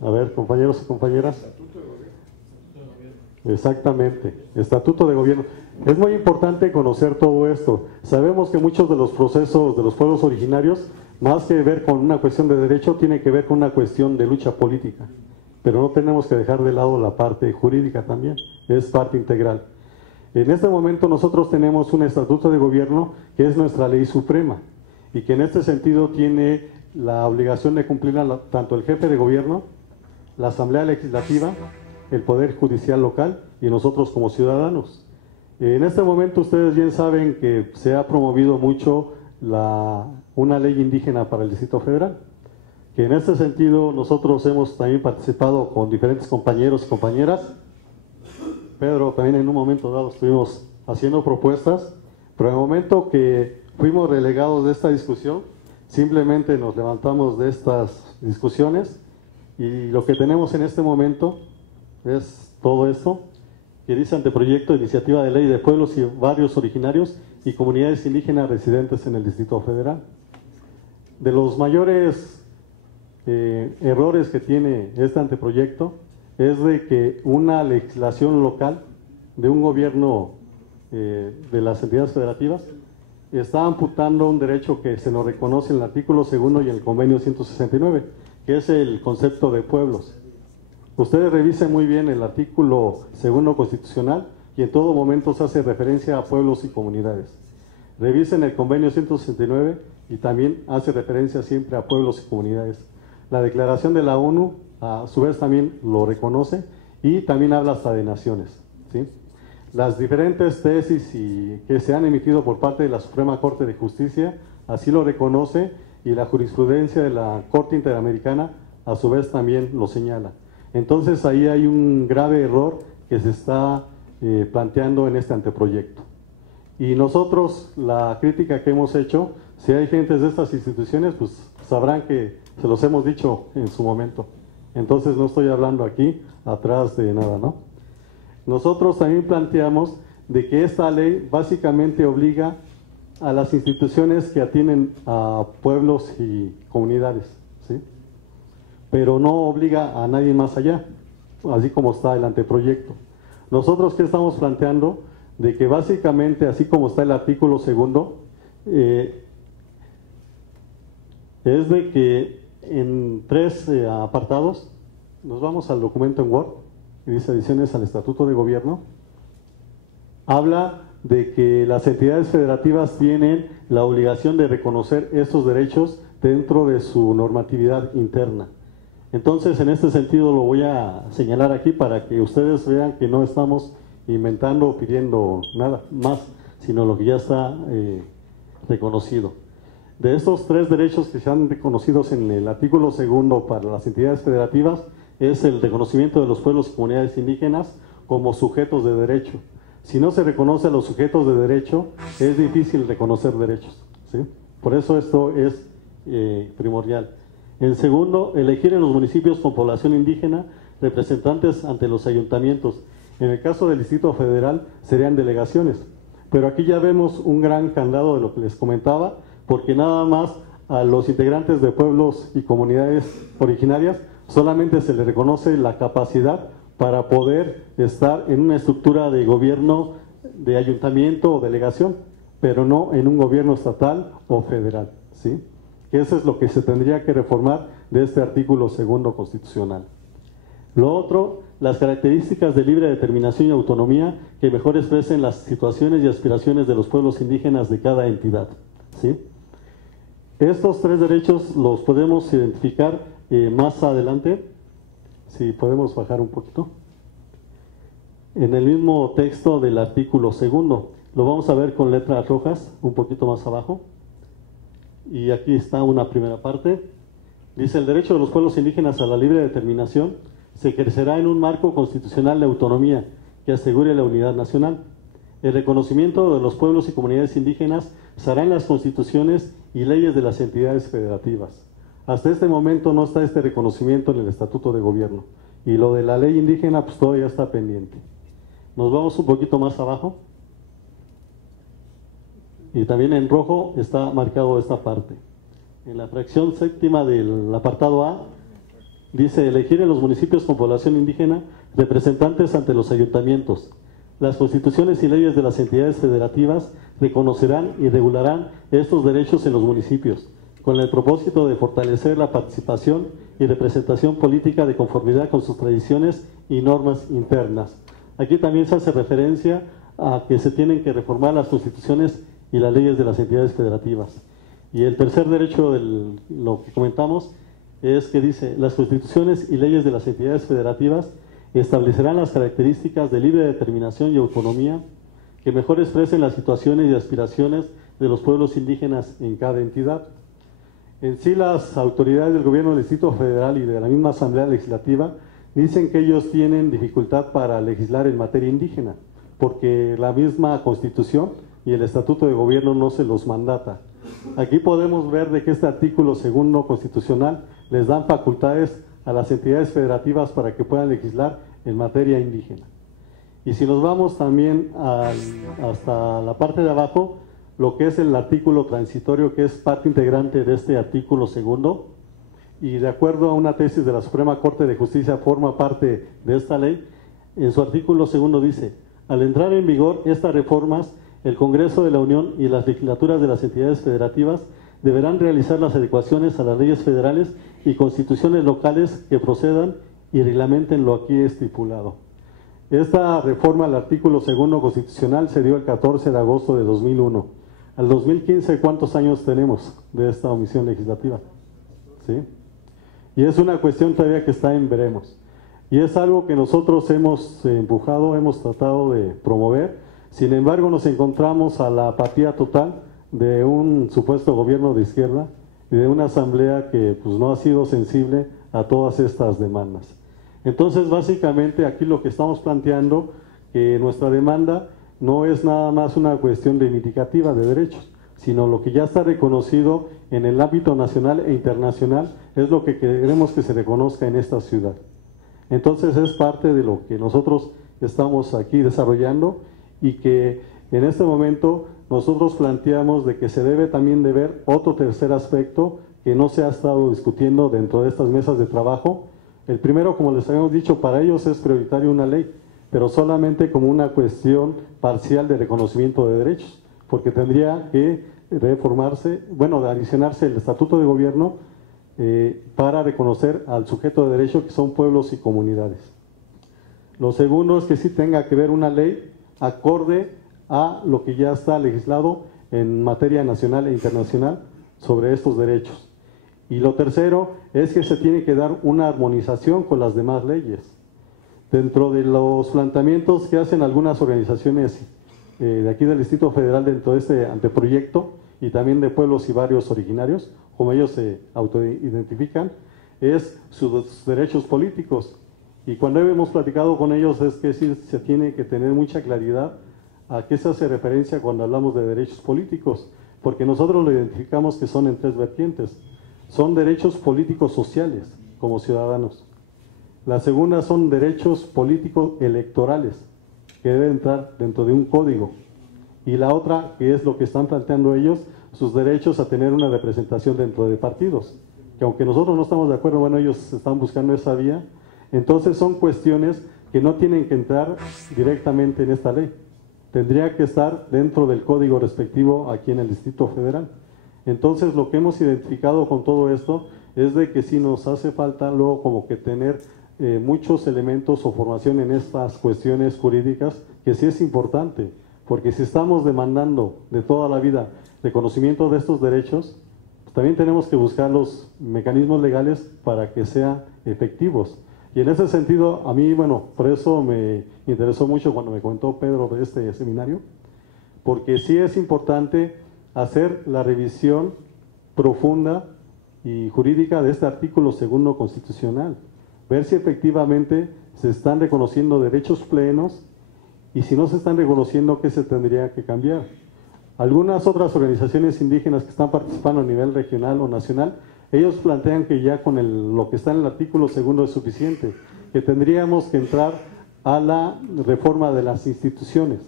A ver, compañeros y compañeras. Exactamente, estatuto de gobierno. Es muy importante conocer todo esto. Sabemos que muchos de los procesos de los pueblos originarios, más que ver con una cuestión de derecho, tiene que ver con una cuestión de lucha política. Pero no tenemos que dejar de lado la parte jurídica también, es parte integral. En este momento nosotros tenemos un estatuto de gobierno que es nuestra ley suprema y que en este sentido tiene la obligación de cumplirla tanto el jefe de gobierno, la Asamblea Legislativa, el Poder Judicial local y nosotros como ciudadanos. En este momento ustedes bien saben que se ha promovido mucho una ley indígena para el Distrito Federal, que en este sentido nosotros hemos también participado con diferentes compañeros y compañeras. Pedro, también en un momento dado estuvimos haciendo propuestas, pero en el momento que fuimos relegados de esta discusión, simplemente nos levantamos de estas discusiones y lo que tenemos en este momento es todo esto, que dice anteproyecto de iniciativa de ley de pueblos y barrios originarios y comunidades indígenas residentes en el Distrito Federal. De los mayores errores que tiene este anteproyecto es de que una legislación local de un gobierno de las entidades federativas está amputando un derecho que se nos reconoce en el artículo 2 y en el convenio 169, que es el concepto de pueblos. Ustedes revisen muy bien el artículo 2 constitucional y en todo momento se hace referencia a pueblos y comunidades. Revisen el convenio 169 y también hace referencia siempre a pueblos y comunidades. La declaración de la ONU a su vez también lo reconoce y también habla hasta de naciones, ¿sí? Las diferentes tesis que se han emitido por parte de la Suprema Corte de Justicia así lo reconoce y la jurisprudencia de la Corte Interamericana a su vez también lo señala. Entonces ahí hay un grave error que se está planteando en este anteproyecto. Y nosotros, la crítica que hemos hecho, si hay gentes de estas instituciones, pues sabrán que se los hemos dicho en su momento. Entonces no estoy hablando aquí atrás de nada, ¿no? Nosotros también planteamos de que esta ley básicamente obliga a las instituciones que atienden a pueblos y comunidades, ¿sí? Pero no obliga a nadie más allá, así como está el anteproyecto. Nosotros, ¿qué estamos planteando? De que básicamente, así como está el artículo 2, es de que en 3 apartados, nos vamos al documento en Word, y dice adiciones al Estatuto de Gobierno, habla de que las entidades federativas tienen la obligación de reconocer estos derechos dentro de su normatividad interna. Entonces, en este sentido lo voy a señalar aquí para que ustedes vean que no estamos inventando o pidiendo nada más, sino lo que ya está reconocido. De estos 3 derechos que se han reconocido en el artículo 2 para las entidades federativas, es el reconocimiento de los pueblos y comunidades indígenas como sujetos de derecho. Si no se reconoce a los sujetos de derecho, es difícil reconocer derechos, ¿sí? Por eso esto es primordial. En segundo, elegir en los municipios con población indígena representantes ante los ayuntamientos. En el caso del Distrito Federal serían delegaciones, pero aquí ya vemos un gran candado de lo que les comentaba, porque nada más a los integrantes de pueblos y comunidades originarias solamente se les reconoce la capacidad para poder estar en una estructura de gobierno de ayuntamiento o delegación, pero no en un gobierno estatal o federal, ¿sí? Que eso es lo que se tendría que reformar de este artículo 2 constitucional. Lo otro, las características de libre determinación y autonomía que mejor expresen las situaciones y aspiraciones de los pueblos indígenas de cada entidad, ¿sí? Estos 3 derechos los podemos identificar más adelante, si podemos bajar un poquito, en el mismo texto del artículo 2, lo vamos a ver con letras rojas un poquito más abajo, y aquí está una primera parte, dice: el derecho de los pueblos indígenas a la libre determinación se ejercerá en un marco constitucional de autonomía que asegure la unidad nacional. El reconocimiento de los pueblos y comunidades indígenas se hará en las constituciones y leyes de las entidades federativas. Hasta este momento no está este reconocimiento en el Estatuto de Gobierno, y lo de la ley indígena pues todavía está pendiente. Nos vamos un poquito más abajo, y también en rojo está marcado esta parte. En la fracción séptima del apartado A Dice, elegir en los municipios con población indígena representantes ante los ayuntamientos. Las constituciones y leyes de las entidades federativas reconocerán y regularán estos derechos en los municipios, con el propósito de fortalecer la participación y representación política de conformidad con sus tradiciones y normas internas. Aquí también se hace referencia a que se tienen que reformar las constituciones y las leyes de las entidades federativas. Y el tercer derecho, lo que comentamos, es que dice, las constituciones y leyes de las entidades federativas establecerán las características de libre determinación y autonomía que mejor expresen las situaciones y aspiraciones de los pueblos indígenas en cada entidad. En sí, las autoridades del gobierno del Distrito Federal y de la misma Asamblea Legislativa dicen que ellos tienen dificultad para legislar en materia indígena, porque la misma Constitución y el Estatuto de Gobierno no se los mandata. Aquí podemos ver de que este artículo segundo constitucional les dan facultades a las entidades federativas para que puedan legislar en materia indígena. Y si nos vamos también hasta la parte de abajo, lo que es el artículo transitorio, que es parte integrante de este artículo segundo, y de acuerdo a una tesis de la Suprema Corte de Justicia forma parte de esta ley, en su artículo segundo dice, al entrar en vigor estas reformas, el Congreso de la Unión y las legislaturas de las entidades federativas deberán realizar las adecuaciones a las leyes federales y constituciones locales que procedan y reglamenten lo aquí estipulado. Esta reforma al artículo segundo constitucional se dio el 14 de agosto de 2001. Al 2015, ¿cuántos años tenemos de esta omisión legislativa? ¿Sí? Y es una cuestión todavía que está en veremos. Y es algo que nosotros hemos empujado, hemos tratado de promover. Sin embargo, nos encontramos a la apatía total de un supuesto gobierno de izquierda y de una asamblea que pues, no ha sido sensible a todas estas demandas. Entonces, básicamente, aquí lo que estamos planteando, que nuestra demanda no es nada más una cuestión reivindicativa de derechos, sino lo que ya está reconocido en el ámbito nacional e internacional, es lo que queremos que se reconozca en esta ciudad. Entonces, es parte de lo que nosotros estamos aquí desarrollando y que en este momento nosotros planteamos de que se debe también de ver otro tercer aspecto que no se ha estado discutiendo dentro de estas mesas de trabajo. El primero, como les habíamos dicho, para ellos es prioritario una ley, pero solamente como una cuestión parcial de reconocimiento de derechos, porque tendría que reformarse, bueno, de adicionarse el Estatuto de Gobierno para reconocer al sujeto de derecho que son pueblos y comunidades. Lo segundo es que sí tenga que ver una ley acorde a lo que ya está legislado en materia nacional e internacional sobre estos derechos. Y lo tercero es que se tiene que dar una armonización con las demás leyes. Dentro de los planteamientos que hacen algunas organizaciones de aquí del Distrito Federal dentro de este anteproyecto y también de pueblos y barrios originarios, como ellos se autoidentifican, es sus derechos políticos. Y cuando hemos platicado con ellos es que sí se tiene que tener mucha claridad a qué se hace referencia cuando hablamos de derechos políticos, porque nosotros lo identificamos que son en tres vertientes. Son derechos políticos sociales como ciudadanos. La segunda son derechos políticos electorales, que deben entrar dentro de un código. Y la otra, que es lo que están planteando ellos, sus derechos a tener una representación dentro de partidos. Que aunque nosotros no estamos de acuerdo, bueno, ellos están buscando esa vía. Entonces son cuestiones que no tienen que entrar directamente en esta ley. Tendría que estar dentro del código respectivo aquí en el Distrito Federal. Entonces lo que hemos identificado con todo esto es de que sí nos hace falta luego como que tener muchos elementos o formación en estas cuestiones jurídicas, que sí es importante, porque si estamos demandando de toda la vida reconocimiento de estos derechos, pues también tenemos que buscar los mecanismos legales para que sean efectivos. Y en ese sentido, a mí, bueno, por eso me interesó mucho cuando me comentó Pedro de este seminario, porque sí es importante hacer la revisión profunda y jurídica de este artículo segundo constitucional, ver si efectivamente se están reconociendo derechos plenos y si no se están reconociendo, ¿qué se tendría que cambiar? Algunas otras organizaciones indígenas que están participando a nivel regional o nacional, ellos plantean que ya con lo que está en el artículo segundo es suficiente, que tendríamos que entrar a la reforma de las instituciones.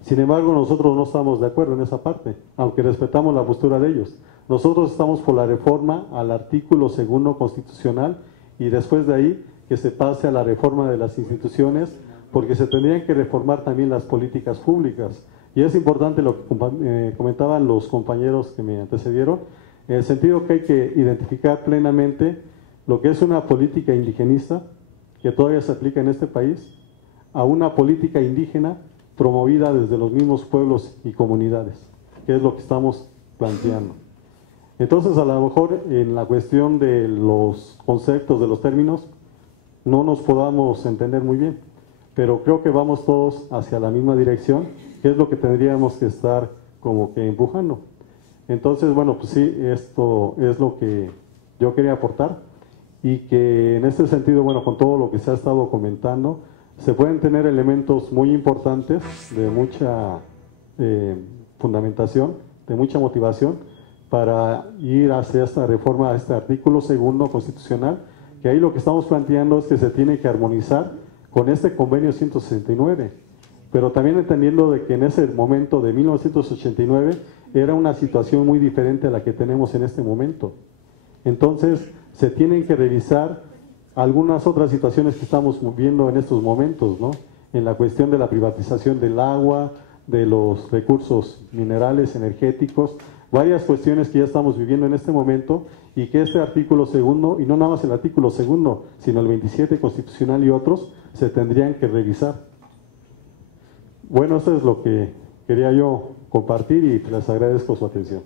Sin embargo, nosotros no estamos de acuerdo en esa parte, aunque respetamos la postura de ellos. Nosotros estamos por la reforma al artículo segundo constitucional y después de ahí que se pase a la reforma de las instituciones, porque se tendrían que reformar también las políticas públicas. Y es importante lo que comentaban los compañeros que me antecedieron, en el sentido que hay que identificar plenamente lo que es una política indigenista, que todavía se aplica en este país, a una política indígena promovida desde los mismos pueblos y comunidades, que es lo que estamos planteando. Entonces, a lo mejor en la cuestión de los conceptos, de los términos, no nos podamos entender muy bien, pero creo que vamos todos hacia la misma dirección, que es lo que tendríamos que estar como que empujando. Entonces, bueno, pues sí, esto es lo que yo quería aportar, y que en este sentido, bueno, con todo lo que se ha estado comentando, se pueden tener elementos muy importantes, de mucha fundamentación, de mucha motivación, para ir hacia esta reforma, a este artículo 2 constitucional, que ahí lo que estamos planteando es que se tiene que armonizar con este convenio 169, pero también entendiendo de que en ese momento de 1989 era una situación muy diferente a la que tenemos en este momento. Entonces, se tienen que revisar algunas otras situaciones que estamos viendo en estos momentos, ¿no? En la cuestión de la privatización del agua, de los recursos minerales, energéticos, varias cuestiones que ya estamos viviendo en este momento, y que este artículo 2, y no nada más el artículo 2, sino el 27 constitucional y otros, se tendrían que revisar. Bueno, eso es lo que quería yo compartir, y les agradezco su atención.